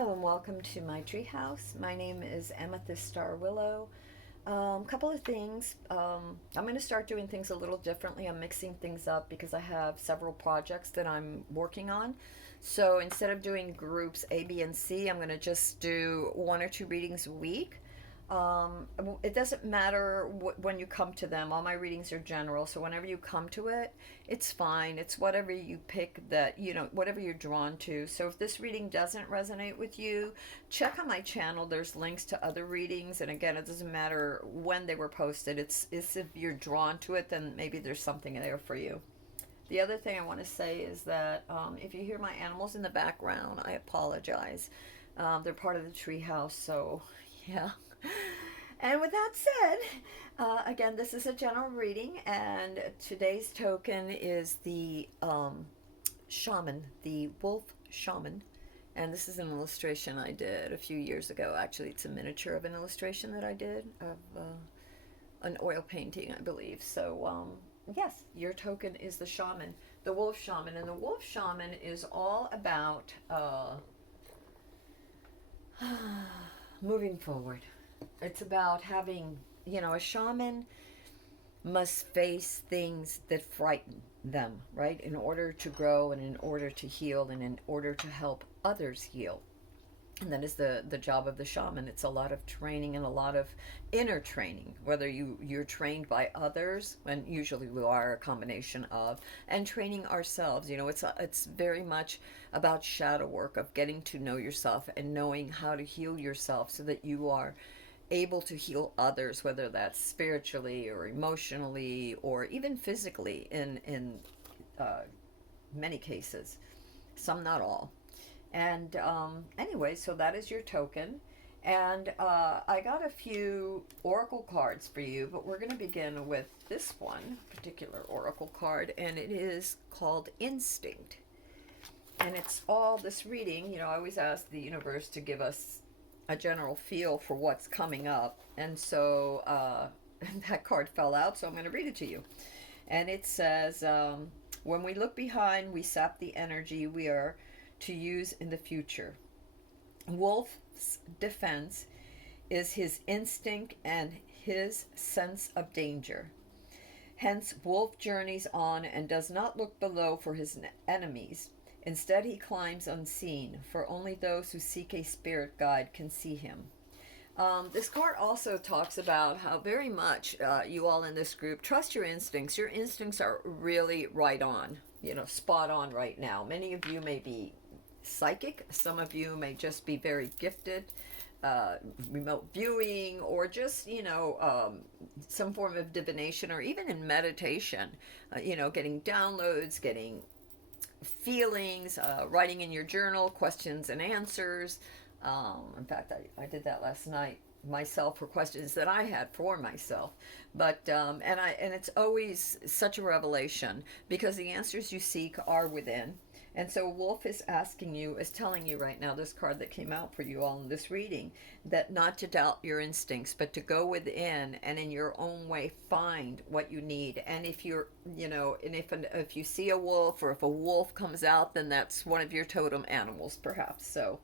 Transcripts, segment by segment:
Hello and welcome to my treehouse. My name is Amethyst Star Willow. Couple of things. I'm going to start doing things a little differently. I'm mixing things up because I have several projects that I'm working on. So instead of doing groups A, B, and C, I'm going to just do one or two readings a week. It doesn't matter when you come to them. All my readings are general, so whenever you come to it, it's fine. It's whatever you pick that, whatever you're drawn to. So if this reading doesn't resonate with you, check on my channel. There's links to other readings, and again, it doesn't matter when they were posted. It's if you're drawn to it, then maybe there's something there for you. The other thing I want to say is that if you hear my animals in the background, I apologize. They're part of the treehouse, so yeah. And with that said, again, this is a general reading, and today's token is the shaman, the wolf shaman. And this is an illustration I did a few years ago. Actually, it's a miniature of an illustration that I did of an oil painting, I believe. So, yes, your token is the shaman, the wolf shaman. And the wolf shaman is all about moving forward. It's about having, a shaman must face things that frighten them, right? In order to grow and in order to heal and in order to help others heal. And that is the job of the shaman. It's a lot of training and a lot of inner training, whether you're trained by others, and usually we are a combination of, and training ourselves. It's very much about shadow work, of getting to know yourself and knowing how to heal yourself so that you are able to heal others, whether that's spiritually or emotionally or even physically in many cases, some not all. And anyway, so that is your token. And I got a few oracle cards for you, but we're going to begin with this one particular oracle card, and it is called Instinct. And it's all this reading, I always ask the universe to give us a general feel for what's coming up. And so that card fell out, so I'm going to read it to you. And it says, when we look behind, we sap the energy we are to use in the future. Wolf's defense is his instinct and his sense of danger. Hence, Wolf journeys on and does not look below for his enemies. Instead, he climbs unseen, for only those who seek a spirit guide can see him. This card also talks about how very much you all in this group trust your instincts. Your instincts are really right on, spot on right now. Many of you may be psychic. Some of you may just be very gifted, remote viewing, or just, some form of divination, or even in meditation, getting downloads, getting feelings, writing in your journal questions and answers. In fact, I did that last night myself for questions that I had for myself. But and it's always such a revelation because the answers you seek are within. And so Wolf is telling you right now, this card that came out for you all in this reading, that not to doubt your instincts, but to go within and in your own way find what you need. And if you're, and if you see a wolf, or if a wolf comes out, then that's one of your totem animals, perhaps. So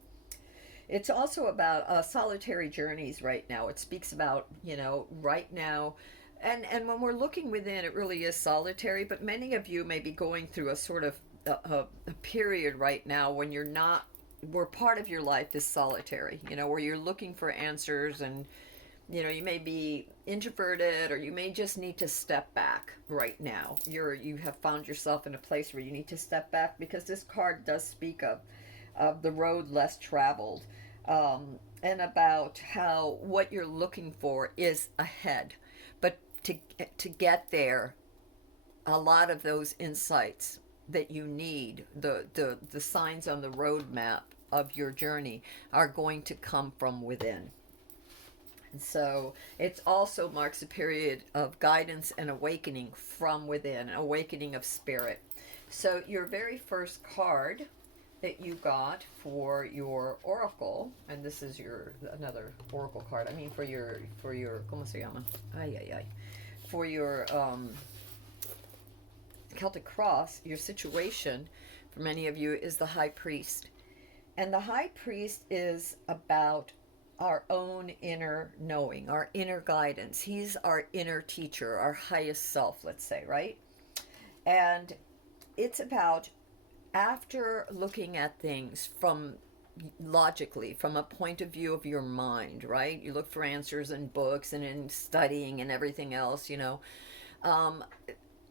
it's also about solitary journeys right now. It speaks about, right now. And when we're looking within, it really is solitary, but many of you may be going through a sort of a period right now when you're not, where part of your life is solitary, where you're looking for answers, and you may be introverted, or you may just need to step back right now. You have found yourself in a place where you need to step back, because this card does speak of the road less traveled, and about how what you're looking for is ahead, but to get there, a lot of those insights that you need, the signs on the roadmap of your journey, are going to come from within. And so it also marks a period of guidance and awakening from within, awakening of spirit. So your very first card that you got for your oracle, and this is another oracle card, for your ¿cómo se llama? For your Celtic cross, your situation for many of you is the high priest. And the high priest is about our own inner knowing, our inner guidance. He's our inner teacher, our highest self, let's say, right? And it's about, after looking at things from logically, from a point of view of your mind, right? You look for answers in books and in studying and everything else, Um,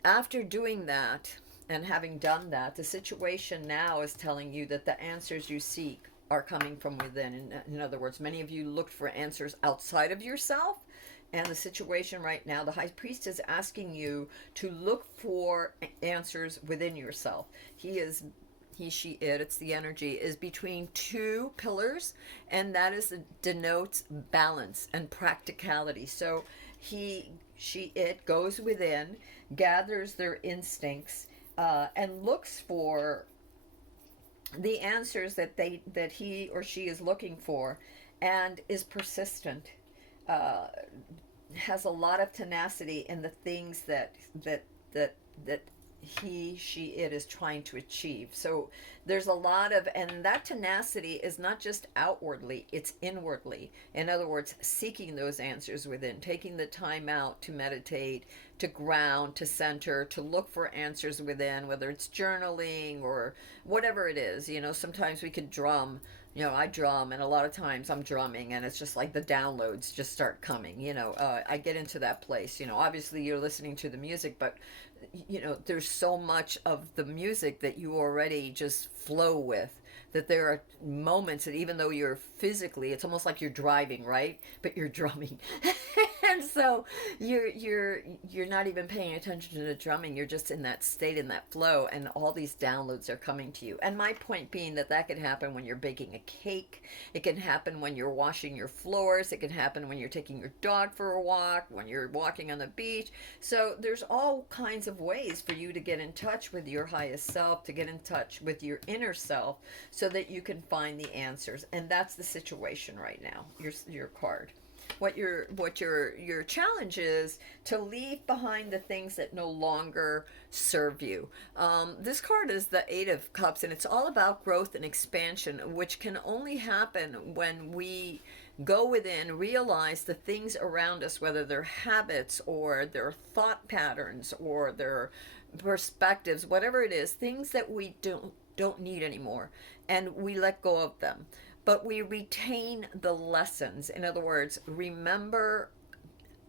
After doing that and having done that, the situation now is telling you that the answers you seek are coming from within. In other words, many of you looked for answers outside of yourself. And the situation right now, the high priest is asking you to look for answers within yourself. He, she, it's the energy, is between two pillars, and that is denotes balance and practicality. So he, she, it goes within, gathers their instincts, and looks for the answers that he or she is looking for, and is persistent. Uh, has a lot of tenacity in the things that he, she, it is trying to achieve. So there's a lot of, and that tenacity is not just outwardly, it's inwardly. In other words, seeking those answers within, taking the time out to meditate, to ground, to center, to look for answers within, whether it's journaling or whatever it is. Sometimes we could drum. I drum, and a lot of times I'm drumming, and it's just like the downloads just start coming. I get into that place. Obviously you're listening to the music, but there's so much of the music that you already just flow with, that there are moments that even though you're physically, it's almost like you're driving, right? But you're drumming. And so you're not even paying attention to the drumming. You're just in that state, in that flow, and all these downloads are coming to you. And my point being that can happen when you're baking a cake. It can happen when you're washing your floors. It can happen when you're taking your dog for a walk, when you're walking on the beach. So there's all kinds of ways for you to get in touch with your highest self, to get in touch with your inner self, so that you can find the answers. And that's the situation right now. Your card. What your challenge is to leave behind the things that no longer serve you. This card is the Eight of Cups, and it's all about growth and expansion, which can only happen when we go within, realize the things around us, whether they're habits or their thought patterns or their perspectives, whatever it is, things that we don't need anymore, and we let go of them, but we retain the lessons. In other words, remember,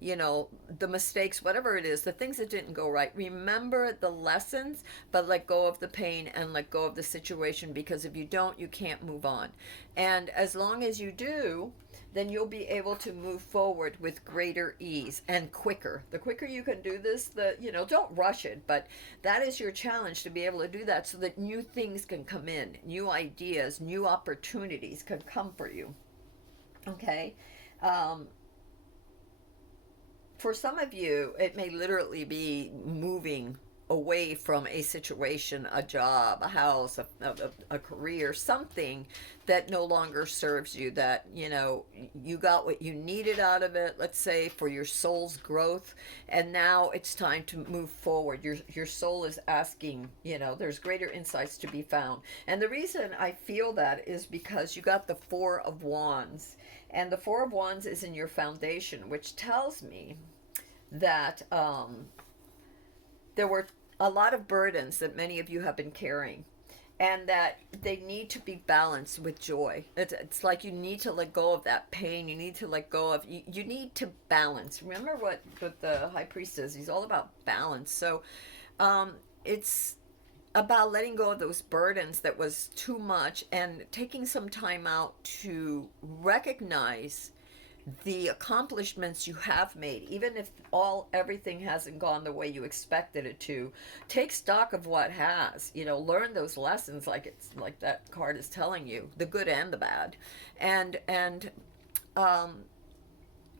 the mistakes, whatever it is, the things that didn't go right. Remember the lessons, but let go of the pain and let go of the situation, because if you don't, you can't move on. And as long as you do, then you'll be able to move forward with greater ease and quicker. The quicker you can do this, don't rush it, but that is your challenge, to be able to do that, so that new things can come in, new ideas, new opportunities can come for you. Okay? For some of you, it may literally be moving away from a situation, a job, a house, a career, something that no longer serves you, that you got what you needed out of it, let's say, for your soul's growth, and now it's time to move forward. Your soul is asking, there's greater insights to be found. And the reason I feel that is because you got the Four of Wands, and the Four of Wands is in your foundation, which tells me that there were a lot of burdens that many of you have been carrying, and that they need to be balanced with joy. It's like you need to let go of that pain. You need to let go of, you need to balance. Remember what the high priest says. He's all about balance. So it's about letting go of those burdens that was too much, and taking some time out to recognize the accomplishments you have made, even if everything hasn't gone the way you expected it to. Take stock of what has. Learn those lessons, like that card is telling you, the good and the bad, and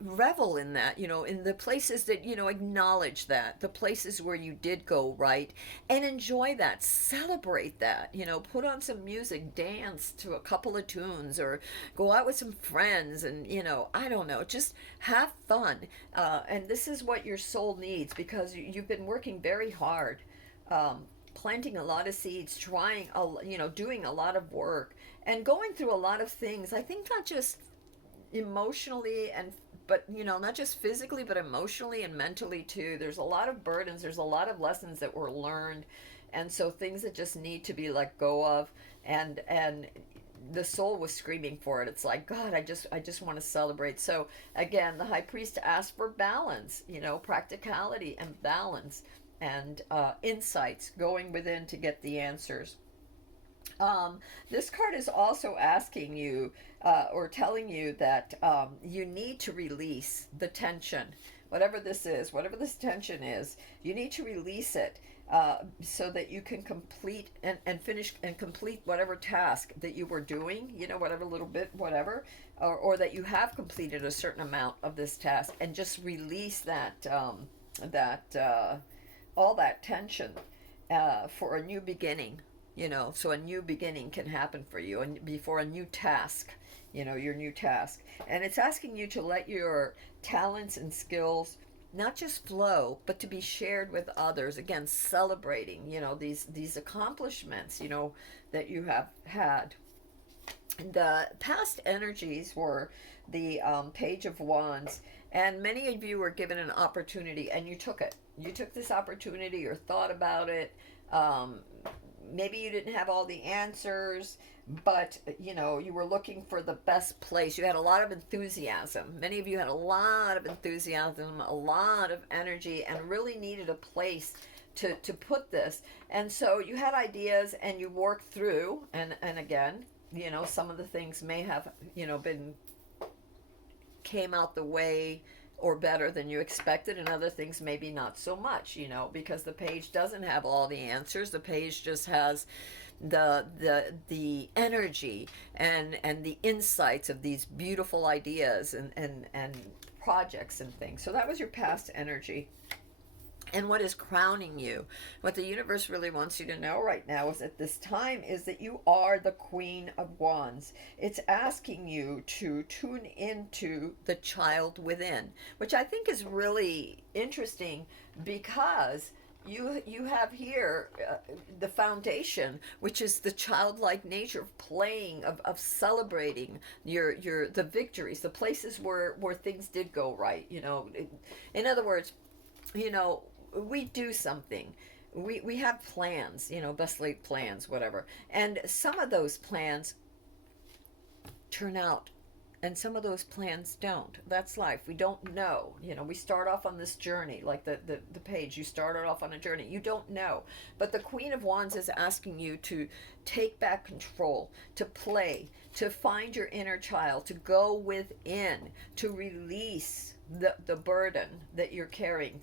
revel in that, in the places that, acknowledge that, the places where you did go right, and enjoy that, celebrate that, put on some music, dance to a couple of tunes, or go out with some friends, and, I don't know, just have fun. And this is what your soul needs, because you've been working very hard, planting a lot of seeds, trying, doing a lot of work, and going through a lot of things. I think not just emotionally and but not just physically but emotionally and mentally too. There's a lot of burdens, there's a lot of lessons that were learned, and so things that just need to be let go of. And the soul was screaming for it. It's like, God, I just want to celebrate. So again, the high priest asked for balance, practicality and balance, and insights, going within to get the answers. This card is also asking you, or telling you that you need to release the tension. Whatever this tension is, you need to release it, so that you can complete and finish and complete whatever task that you were doing, whatever little bit, whatever, or that you have completed a certain amount of this task, and just release that all that tension, for a new beginning. So a new beginning can happen for you, and before a new task, your new task. And it's asking you to let your talents and skills not just flow, but to be shared with others. Again, celebrating, these accomplishments, that you have had. The past energies were the Page of Wands, and many of you were given an opportunity, and you took it. You took this opportunity or thought about it. Maybe you didn't have all the answers, but you were looking for the best place. You had a lot of enthusiasm. Many of you had a lot of enthusiasm, a lot of energy, and really needed a place to put this. And so you had ideas, and you worked through, and again, some of the things may have been came out the way or better than you expected, and other things maybe not so much, because the page doesn't have all the answers. The page just has the energy and the insights of these beautiful ideas and projects and things. So that was your past energy. And what is crowning you, what the universe really wants you to know right now is at this time is that you are the Queen of Wands. It's asking you to tune into the child within, which I think is really interesting, because you have here the foundation, which is the childlike nature of playing, of celebrating the victories, the places where things did go right. In other words, we do something. We have plans, best laid plans, whatever. And some of those plans turn out, and some of those plans don't. That's life. We don't know. We start off on this journey, like the page. You started off on a journey. You don't know. But the Queen of Wands is asking you to take back control, to play, to find your inner child, to go within, to release the burden that you're carrying.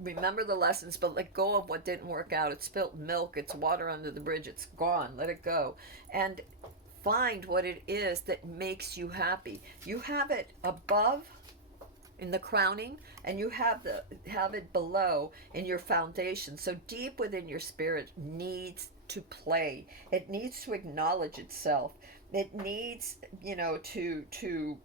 Remember the lessons, but let go of what didn't work out. It's spilt milk, it's water under the bridge, it's gone. Let it go. And find what it is that makes you happy. You have it above in the crowning, and you have it below in your foundation. So deep within your spirit needs to play. It needs to acknowledge itself. It needs, to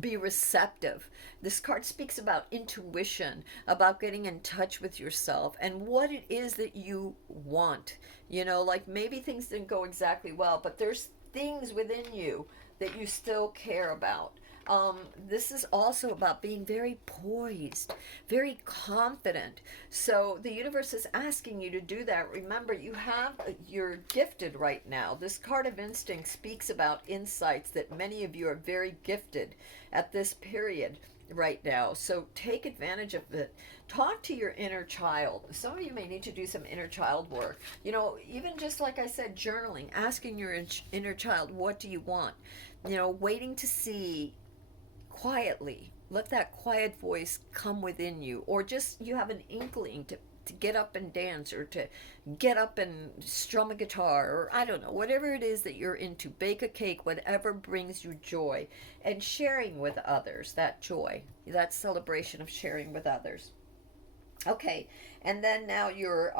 be receptive. This card speaks about intuition, about getting in touch with yourself and what it is that you want. Like maybe things didn't go exactly well, but there's things within you that you still care about. This is also about being very poised, very confident. So the universe is asking you to do that. Remember, you're gifted right now. This card of instinct speaks about insights that many of you are very gifted at this period right now. So take advantage of it. Talk to your inner child. Some of you may need to do some inner child work. Even just like I said, journaling, asking your inner child, what do you want? Waiting to see quietly. Let that quiet voice come within you, or just you have an inkling to get up and dance, or to get up and strum a guitar, or I don't know, whatever it is that you're into. Bake a cake, whatever brings you joy, and sharing with others that joy, that celebration of sharing with others. Okay, and then now your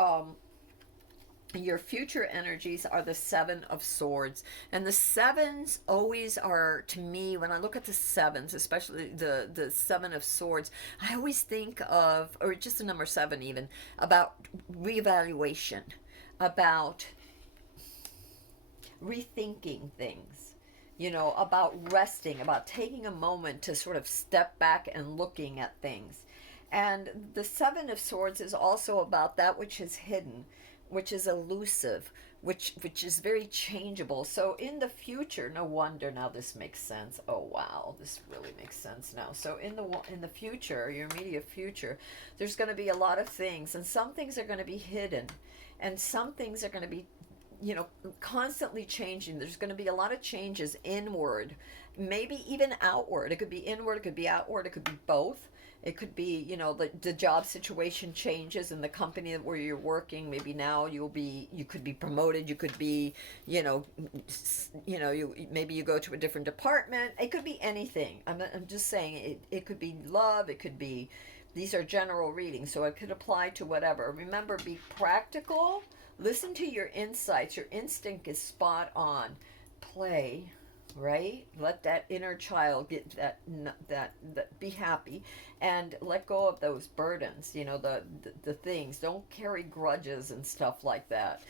future energies are the Seven of Swords. And the sevens always are, to me, when I look at the sevens, especially the Seven of Swords, I always think of, or just the number seven even, about reevaluation, about rethinking things, about resting, about taking a moment to sort of step back and looking at things. And the Seven of Swords is also about that which is hidden, which is elusive, which is very changeable. So in the future, no wonder now this makes sense. Oh wow, this really makes sense now. So in the future, your immediate future, there's going to be a lot of things, and some things are going to be hidden, and some things are going to be constantly changing. There's going to be a lot of changes inward, maybe even outward. It could be inward, it could be outward, it could be both. It could be, the job situation changes in the company where you're working. Maybe now you could be promoted. You could be, maybe you go to a different department. It could be anything. I'm just saying it could be love. It could be, these are general readings. So it could apply to whatever. Remember, be practical. Listen to your insights. Your instinct is spot on. Play, right? Let that inner child get that be happy, and let go of those burdens. The things. Don't carry grudges and stuff like that,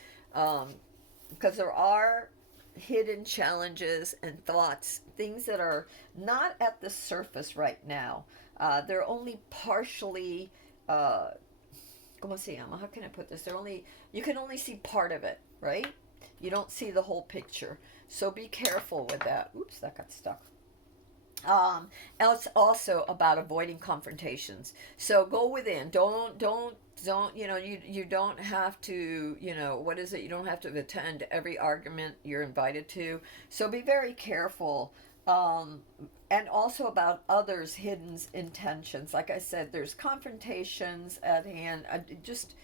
because there are hidden challenges and thoughts, things that are not at the surface right now. They're only partially. ¿Cómo se llama? How can I put this? You can only see part of it, right? You don't see the whole picture. So be careful with that. Oops, that got stuck. And it's also about avoiding confrontations. So go within. Don't. You don't have to. What is it? You don't have to attend every argument you're invited to. So be very careful. And also about others' hidden intentions. Like I said, there's confrontations at hand. Just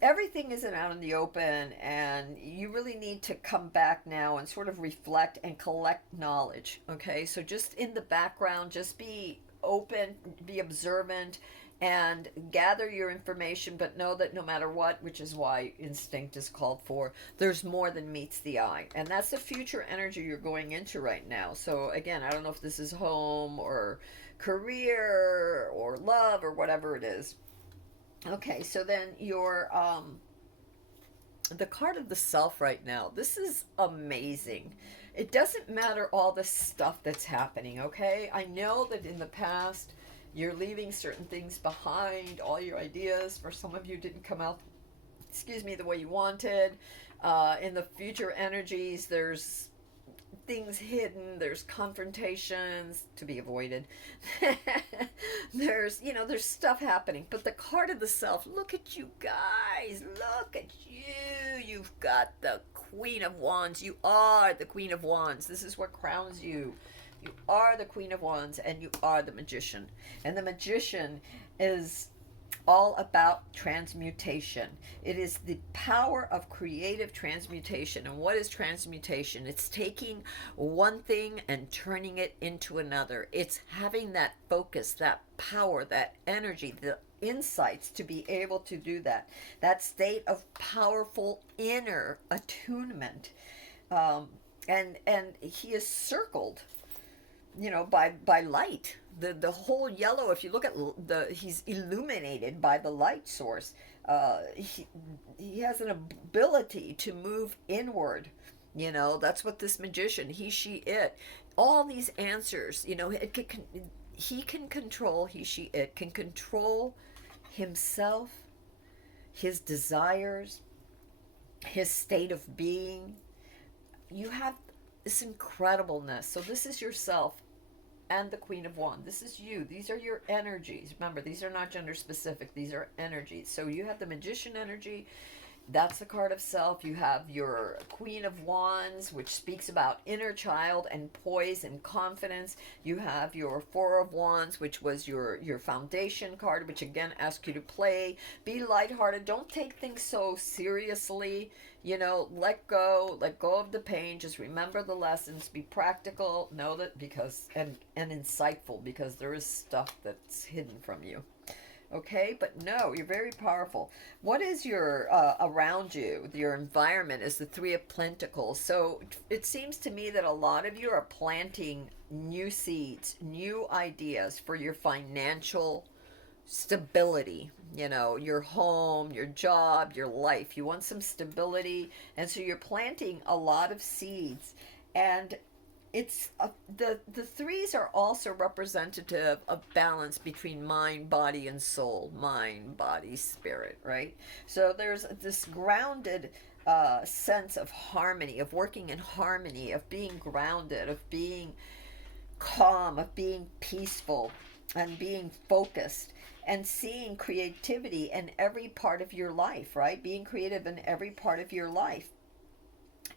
everything isn't out in the open, and you really need to come back now and sort of reflect and collect knowledge. Okay, so just in the background, just be open, be observant, and gather your information, but know that no matter what, which is why instinct is called for, there's more than meets the eye. And that's the future energy you're going into right now. So again, I don't know if this is home or career or love or whatever it is. Okay, so then the card of the self right now. This is amazing. It doesn't matter all the stuff that's happening, okay? I know that in the past you're leaving certain things behind. All your ideas, for some of you, didn't come out, the way you wanted. In the future energies, there's things hidden, there's confrontations to be avoided. There's stuff happening. But the card of the self, look at you guys, look at you. You've got the Queen of Wands. You are the Queen of Wands. This is what crowns you. You are the Queen of Wands, and you are the Magician. And the Magician is all about transmutation. It is the power of creative transmutation. And what is transmutation? It's taking one thing and turning it into another. It's having that focus, that power, that energy, the insights to be able to do that. That state of powerful inner attunement. And he is circled, by light. The whole yellow, if you look at he's illuminated by the light source. He has an ability to move inward. That's what this magician, he, she, it, all these answers, he can control, he, she, it can control himself, his desires, his state of being. You have this incredibleness. So this is yourself and the Queen of Wands. This is you. These are your energies. Remember, these are not gender specific. These are energies. So you have the Magician energy. That's the card of self. You have your Queen of Wands, which speaks about inner child and poise and confidence. You have your Four of Wands, which was your foundation card, which again asks you to play, be lighthearted. Don't take things so seriously. Let go of the pain. Just remember the lessons. Be practical. Know that and insightful, because there is stuff that's hidden from you. Okay, but no, you're very powerful. What is your around you? Your environment is the Three of Pentacles. So it seems to me that a lot of you are planting new seeds, new ideas for your financial stability, your home, your job, your life. You want some stability. And so you're planting a lot of seeds. And it's the threes are also representative of balance between mind, body, and soul. Mind, body, spirit, right? So there's this grounded sense of harmony, of working in harmony, of being grounded, of being calm, of being peaceful, and being focused, and seeing creativity in every part of your life, right? Being creative in every part of your life.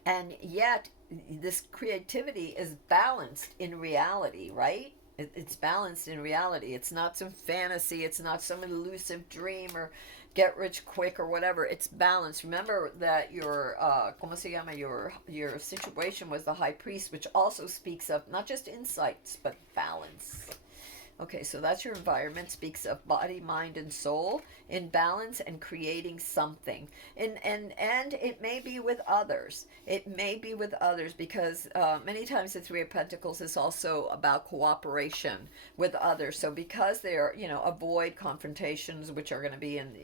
And yet, this creativity is balanced in reality, right? It's balanced in reality. It's not some fantasy, it's not some elusive dream or get rich quick or whatever. It's balanced. Remember that your como se llama, your situation was the high priest, which also speaks of not just insights but balance. Okay, so that's your environment. Speaks of body, mind, and soul in balance and creating something. And it may be with others. It may be with others because many times the Three of Pentacles is also about cooperation with others. So because they are, avoid confrontations, which are going to be in,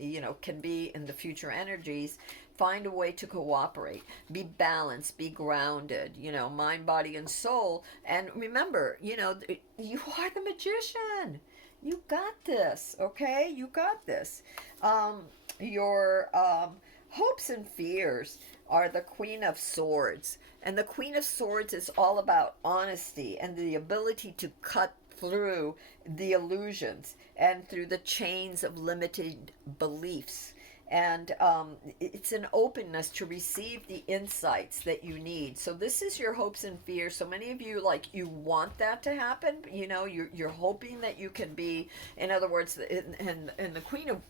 can be in the future energies. Find a way to cooperate. Be balanced. Be grounded. Mind, body, and soul. And remember, you are the magician. You got this. Okay, you got this. Your hopes and fears are the Queen of Swords, and the Queen of Swords is all about honesty and the ability to cut through the illusions and through the chains of limited beliefs, and it's an openness to receive the insights that you need. So this is your hopes and fears. So many of you, like, you want that to happen. You're hoping that you can be, in other words, and the Queen of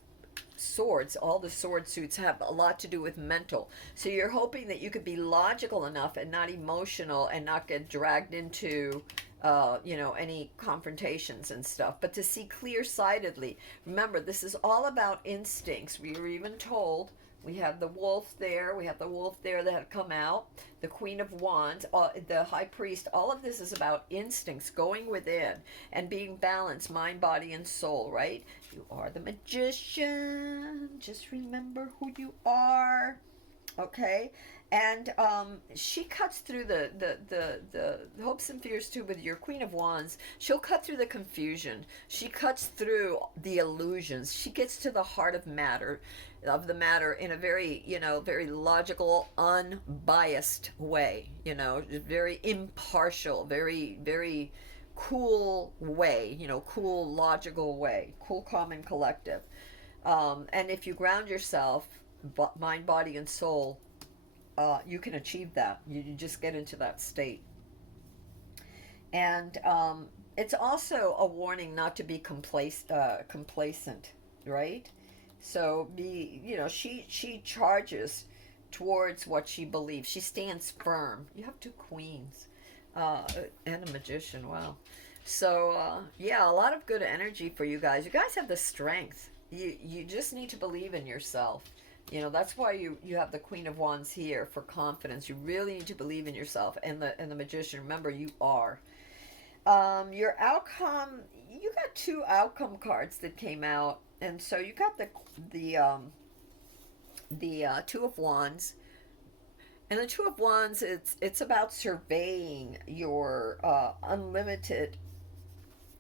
Swords, all the sword suits have a lot to do with mental. So you're hoping that you could be logical enough and not emotional and not get dragged into any confrontations and stuff, but to see clear-sightedly. Remember, this is all about instincts. We were even told we have the wolf there, that had come out, the Queen of Wands, the High Priest. All of this is about instincts, going within and being balanced, mind, body, and soul, right? You are the magician. Just remember who you are. Okay, and she cuts through the hopes and fears too with your Queen of Wands. She'll cut through the confusion. She cuts through the illusions. She gets to the heart of the matter in a very, very logical, unbiased way. Very impartial, very, very cool way. Cool, logical way. Cool, calm, and collective. And if you ground yourself, mind, body, and soul, you can achieve that. You just get into that state. And it's also a warning not to be complacent, right? So she charges towards what she believes. She stands firm. You have two queens and a magician. Wow. So yeah, a lot of good energy for you guys. You guys have the strength. You just need to believe in yourself. That's why you have the Queen of Wands here, for confidence. You really need to believe in yourself, and the magician. Remember, you are. Your outcome. You got two outcome cards that came out, and so you got the Two of Wands, and the Two of Wands. It's about surveying your unlimited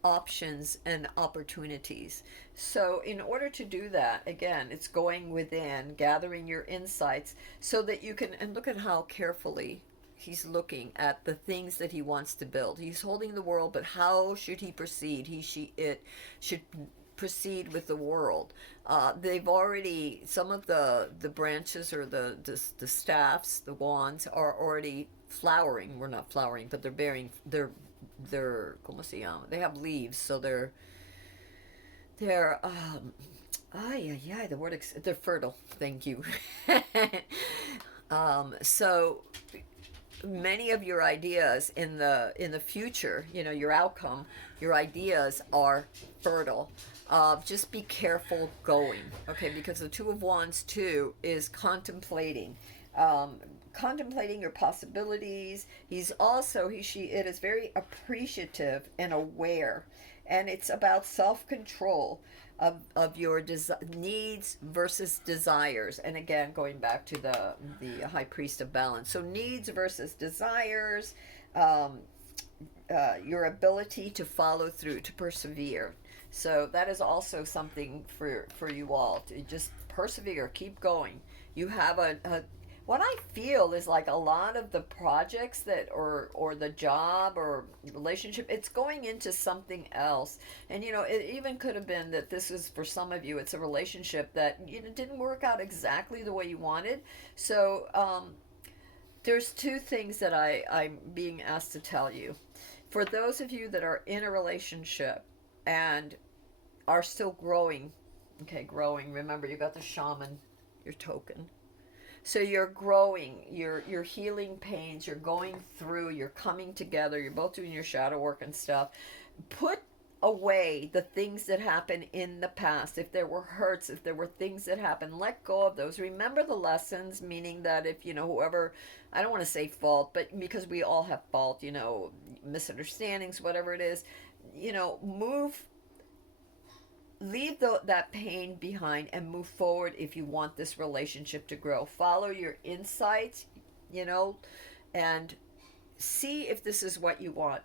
options and opportunities. So in order to do that, again, it's going within, gathering your insights so that you can, and look at how carefully he's looking at the things that he wants to build. He's holding the world, but how should he proceed? It should proceed with the world. They've already, some of the branches or the staffs, the wands are already flowering. We're not flowering, but they're como se llama? They have leaves, so they're the word they're fertile. Thank you. So many of your ideas in the future, your outcome, your ideas are fertile. Just be careful going, okay? Because the Two of Wands too is contemplating. contemplating your possibilities. He's also, it is very appreciative and aware. And it's about self control of your needs versus desires. And again, going back to the high priest of balance. So, needs versus desires, um, your ability to follow through, to persevere. So that is also something for you all to just persevere, keep going. You have a what I feel is like a lot of the projects that or the job or relationship, it's going into something else. And it even could have been that this is for some of you, it's a relationship that didn't work out exactly the way you wanted. So there's two things that I'm being asked to tell you. For those of you that are in a relationship and are still growing, okay, growing, remember you got the shaman, your token. So you're growing, you're healing pains, you're going through, you're coming together, you're both doing your shadow work and stuff. Put away the things that happened in the past. If there were hurts, if there were things that happened, let go of those. Remember the lessons, meaning that if whoever, I don't want to say fault, but because we all have fault, misunderstandings, whatever it is, move, leave that pain behind and move forward if you want this relationship to grow. Follow your insights, and see if this is what you want.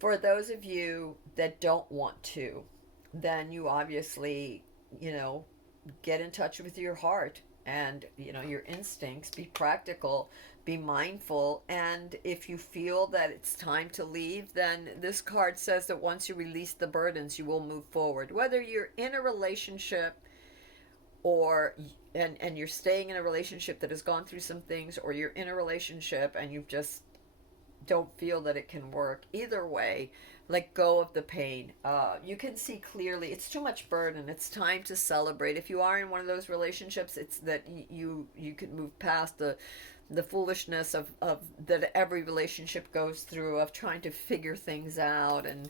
For those of you that don't want to, then you obviously, get in touch with your heart and, your instincts. Be practical, be mindful. And if you feel that it's time to leave, then this card says that once you release the burdens, you will move forward. Whether you're in a relationship or and you're staying in a relationship that has gone through some things, or you're in a relationship and you've just don't feel that it can work. Either way, let go of the pain. You can see clearly it's too much burden. It's time to celebrate. If you are in one of those relationships, it's that you can move past the foolishness of that every relationship goes through, of trying to figure things out and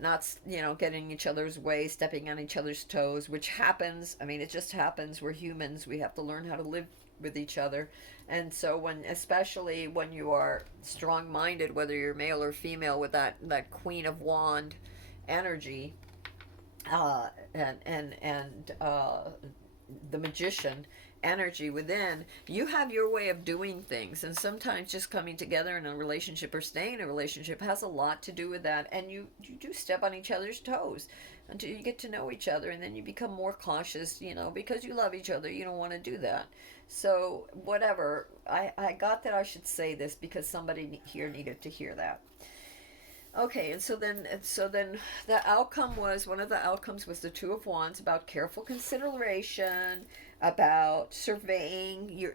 not getting each other's way, stepping on each other's toes, which happens. I mean, it just happens. We're humans. We have to learn how to live with each other. And so especially when you are strong-minded, whether you're male or female, with that Queen of Wand energy, and the Magician energy within, you have your way of doing things. And sometimes just coming together in a relationship or staying in a relationship has a lot to do with that. And you do step on each other's toes until you get to know each other, and then you become more cautious, because you love each other. You don't want to do that. So whatever, I got that I should say this because somebody here needed to hear that. Okay, and so then the outcome was, one of the outcomes was the Two of Wands, about careful consideration, about surveying your,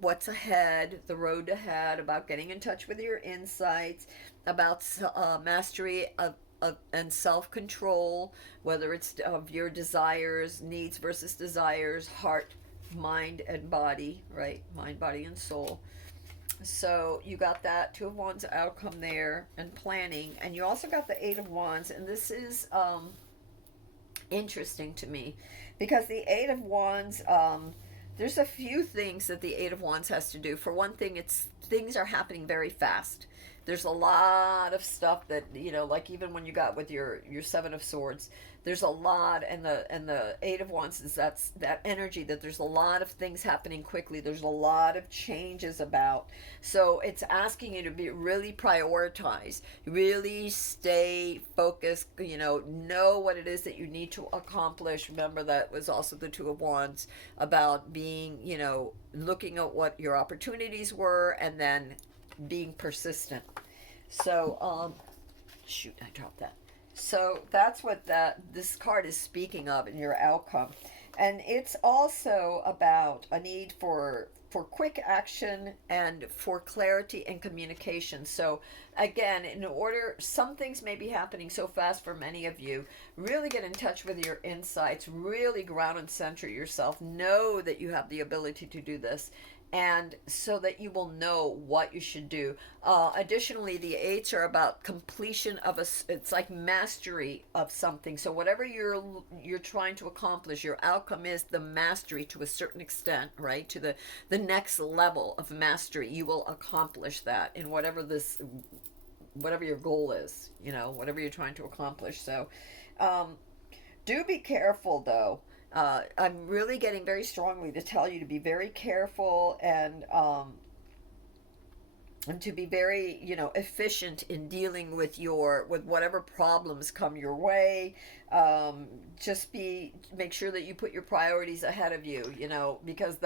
what's ahead, the road ahead, about getting in touch with your insights, about mastery of and self-control, whether it's of your desires, needs versus desires, heart, mind, and body, right? Mind, body, and soul. So you got that Two of Wands outcome there, and planning. And you also got the Eight of Wands, and this is interesting to me because the Eight of Wands, there's a few things that the Eight of Wands has to do. For one thing, it's things are happening very fast. There's a lot of stuff that, like even when you got with your Seven of Swords, there's a lot, and the Eight of Wands is that energy that there's a lot of things happening quickly. There's a lot of changes about. So it's asking you to be really prioritize, really stay focused, know what it is that you need to accomplish. Remember, that was also the Two of Wands, about being, looking at what your opportunities were and then being persistent. So shoot, I dropped that. So that's what this card is speaking of in your outcome. And it's also about a need for quick action and for clarity and communication. So again, some things may be happening so fast for many of you. Really get in touch with your insights, really ground and center yourself. Know that you have the ability to do this, and so that you will know what you should do. Additionally, the eights are about completion of it's like mastery of something. So whatever you're trying to accomplish, your outcome is the mastery to a certain extent, right? To the next level of mastery, you will accomplish that in whatever your goal is, whatever you're trying to accomplish. So um, do be careful, though. I'm really getting very strongly to tell you to be very careful, and to be very, efficient in dealing with whatever problems come your way. Just make sure that you put your priorities ahead of you, because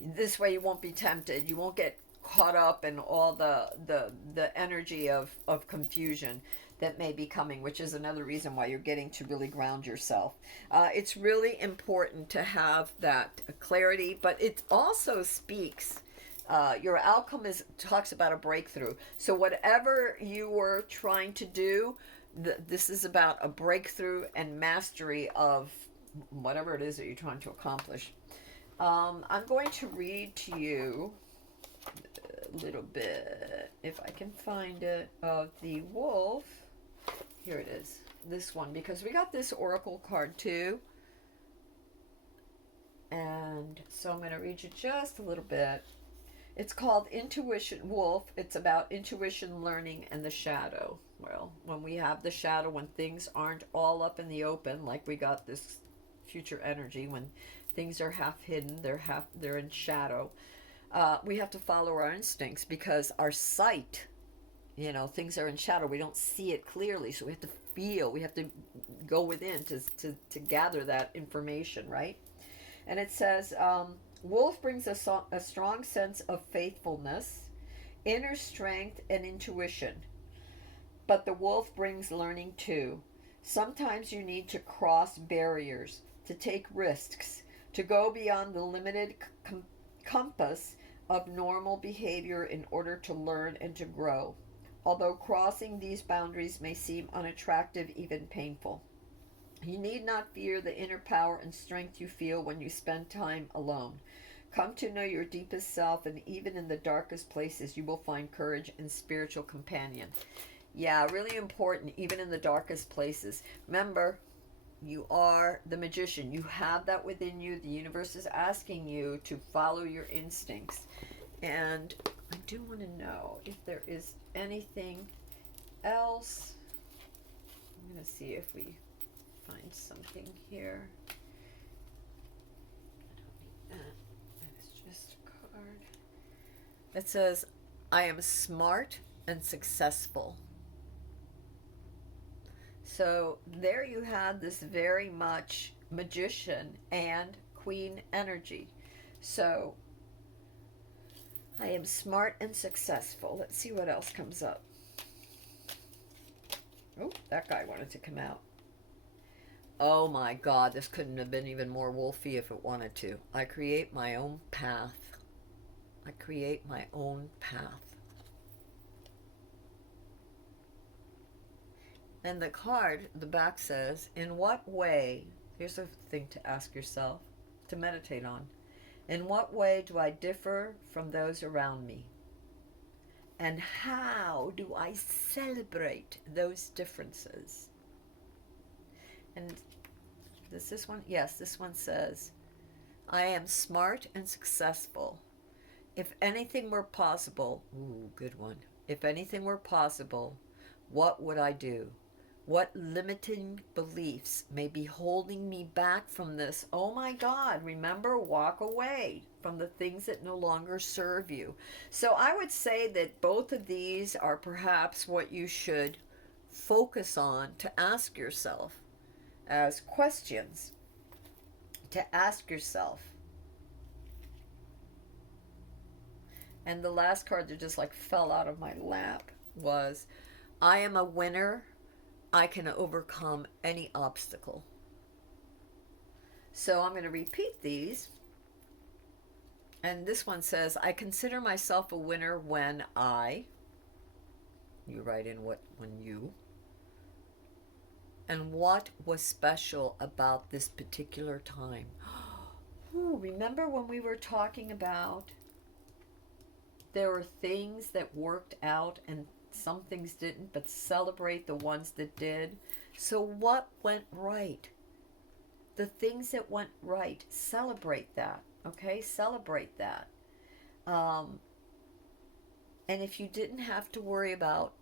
this way you won't be tempted. You won't get caught up in all the energy of confusion that may be coming, which is another reason why you're getting to really ground yourself. It's really important to have that clarity, but it also speaks. Your outcome talks about a breakthrough. So whatever you were trying to do, this is about a breakthrough and mastery of whatever it is that you're trying to accomplish. I'm going to read to you a little bit, if I can find it, of the wolf. Here it is, this one, because we got this oracle card too. And so I'm going to read you just a little bit. It's called Intuition Wolf. It's about intuition, learning, and the shadow. Well, when we have the shadow, when things aren't all up in the open, like we got this future energy, when things are half hidden, they're in shadow. We have to follow our instincts, because our sight, things are in shadow. We don't see it clearly, so we have to feel. We have to go within to gather that information, right? And it says, wolf brings a strong sense of faithfulness, inner strength, and intuition. But the wolf brings learning too. Sometimes you need to cross barriers, to take risks, to go beyond the limited compass of normal behavior in order to learn and to grow. Although crossing these boundaries may seem unattractive, even painful. You need not fear the inner power and strength you feel when you spend time alone. Come to know your deepest self, and even in the darkest places, you will find courage and spiritual companion. Yeah, really important, even in the darkest places. Remember, you are the magician. You have that within you. The universe is asking you to follow your instincts. And I do want to know if there is anything else. I'm going to see if we find something here. I don't need that. That is just a card. It says, I am smart and successful. So there you have this very much magician and queen energy. So I am smart and successful. Let's see what else comes up. Oh, that guy wanted to come out. Oh my God, this couldn't have been even more wolfy if it wanted to. I create my own path. I create my own path. And the card, the back says, in what way, here's a thing to ask yourself, to meditate on. In what way do I differ from those around me? And how do I celebrate those differences? And this one? Yes, this one says, I am smart and successful. If anything were possible, ooh, good one. If anything were possible, what would I do? What limiting beliefs may be holding me back from this? Oh my God, remember, walk away from the things that no longer serve you. So I would say that both of these are perhaps what you should focus on to ask yourself as questions. To ask yourself. And the last card that just like fell out of my lap was, I am a winner. I can overcome any obstacle. So I'm going to repeat these. And this one says, I consider myself a winner when you write in when you, and what was special about this particular time. Ooh, remember when we were talking about there were things that worked out and some things didn't, but celebrate the ones that did. So, what went right? The things that went right, celebrate that, okay? Celebrate that. Um, and if you didn't have to worry about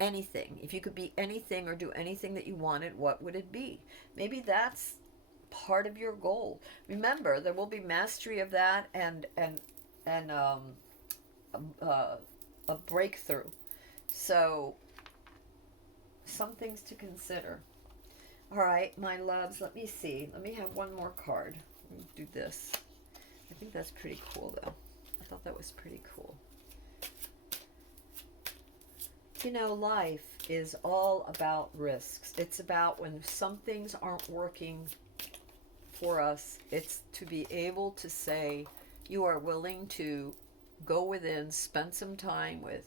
anything, if you could be anything or do anything that you wanted, what would it be? Maybe that's part of your goal. Remember, there will be mastery of that and uh, a breakthrough. So, some things to consider. All right, my loves, let me see. Let me have one more card. Let me do this. I think that's pretty cool, though. I thought that was pretty cool. You know, life is all about risks. It's about when some things aren't working for us, it's to be able to say you are willing to go within, spend some time with,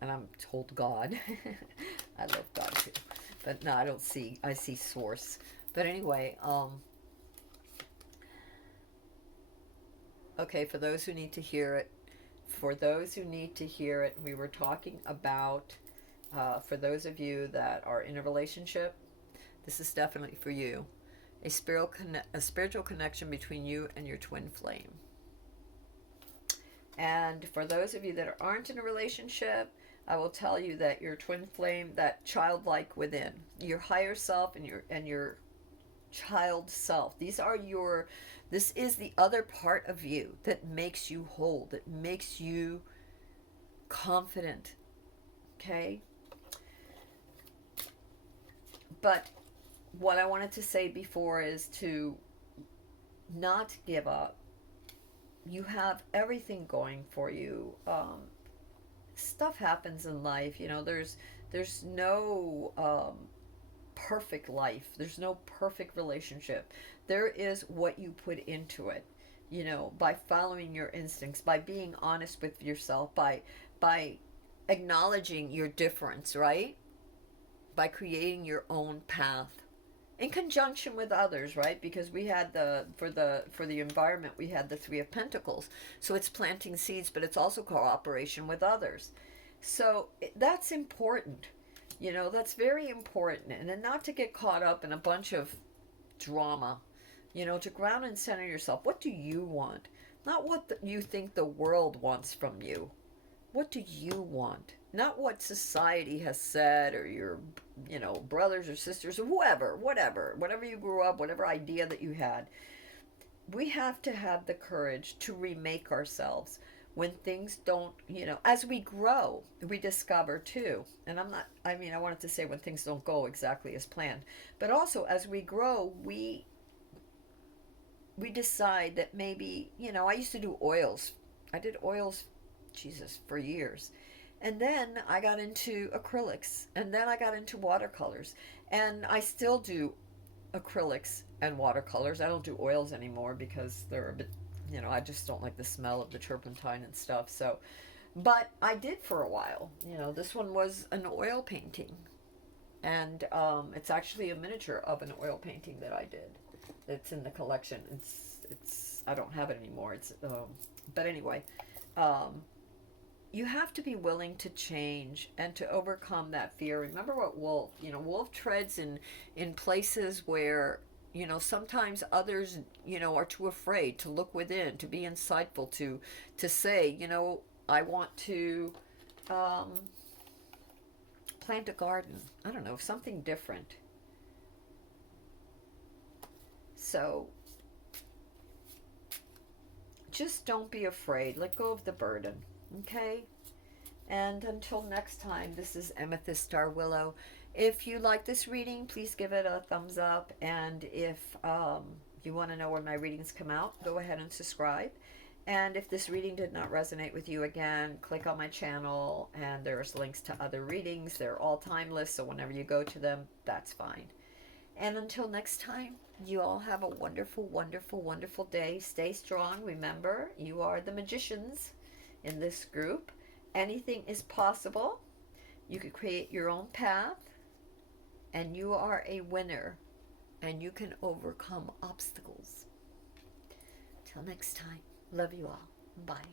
and I'm told God. I love God too. But no, I see source. But anyway, okay, for those who need to hear it, we were talking about, for those of you that are in a relationship, this is definitely for you. A spiritual connection between you and your twin flame. And for those of you that aren't in a relationship, I will tell you that your twin flame, that childlike within, your higher self and your child self, this is the other part of you that makes you whole, that makes you confident. Okay? But what I wanted to say before is to not give up. You have everything going for you. Stuff happens in life. There's no perfect life. There's no perfect relationship. There is what you put into it. By following your instincts, by being honest with yourself, by acknowledging your difference, right? By creating your own path in conjunction with others, right? Because we had for the environment, we had the Three of Pentacles. So it's planting seeds, but it's also cooperation with others. So that's important. That's very important. And then not to get caught up in a bunch of drama, to ground and center yourself. What do you want? Not what you think the world wants from you. What do you want? Not what society has said or your, brothers or sisters or whoever, whatever you grew up, whatever idea that you had. We have to have the courage to remake ourselves when things don't, as we grow, we discover too. And I wanted to say when things don't go exactly as planned, but also as we grow, we decide that maybe, I used to do oils. I did oils, Jesus, for years. And then I got into acrylics. And then I got into watercolors. And I still do acrylics and watercolors. I don't do oils anymore because they're a bit, I just don't like the smell of the turpentine and stuff. So, but I did for a while. This one was an oil painting. And it's actually a miniature of an oil painting that I did. It's in the collection. It's I don't have it anymore. But anyway, you have to be willing to change and to overcome that fear. Remember what Wolf, Wolf treads in places where, sometimes others, are too afraid to look within, to be insightful, to say, I want to plant a garden. I don't know, something different. So just don't be afraid. Let go of the burden. Okay? And until next time, this is Amethyst Star Willow. If you like this reading, please give it a thumbs up. And if you want to know when my readings come out, go ahead and subscribe. And if this reading did not resonate with you, again, click on my channel and there's links to other readings. They're all timeless, so whenever you go to them, that's fine. And until next time, you all have a wonderful, wonderful, wonderful day. Stay strong. Remember, you are the magicians in this group. Anything is possible. You could create your own path, and you are a winner, and you can overcome obstacles. Till next time, love you all. Bye.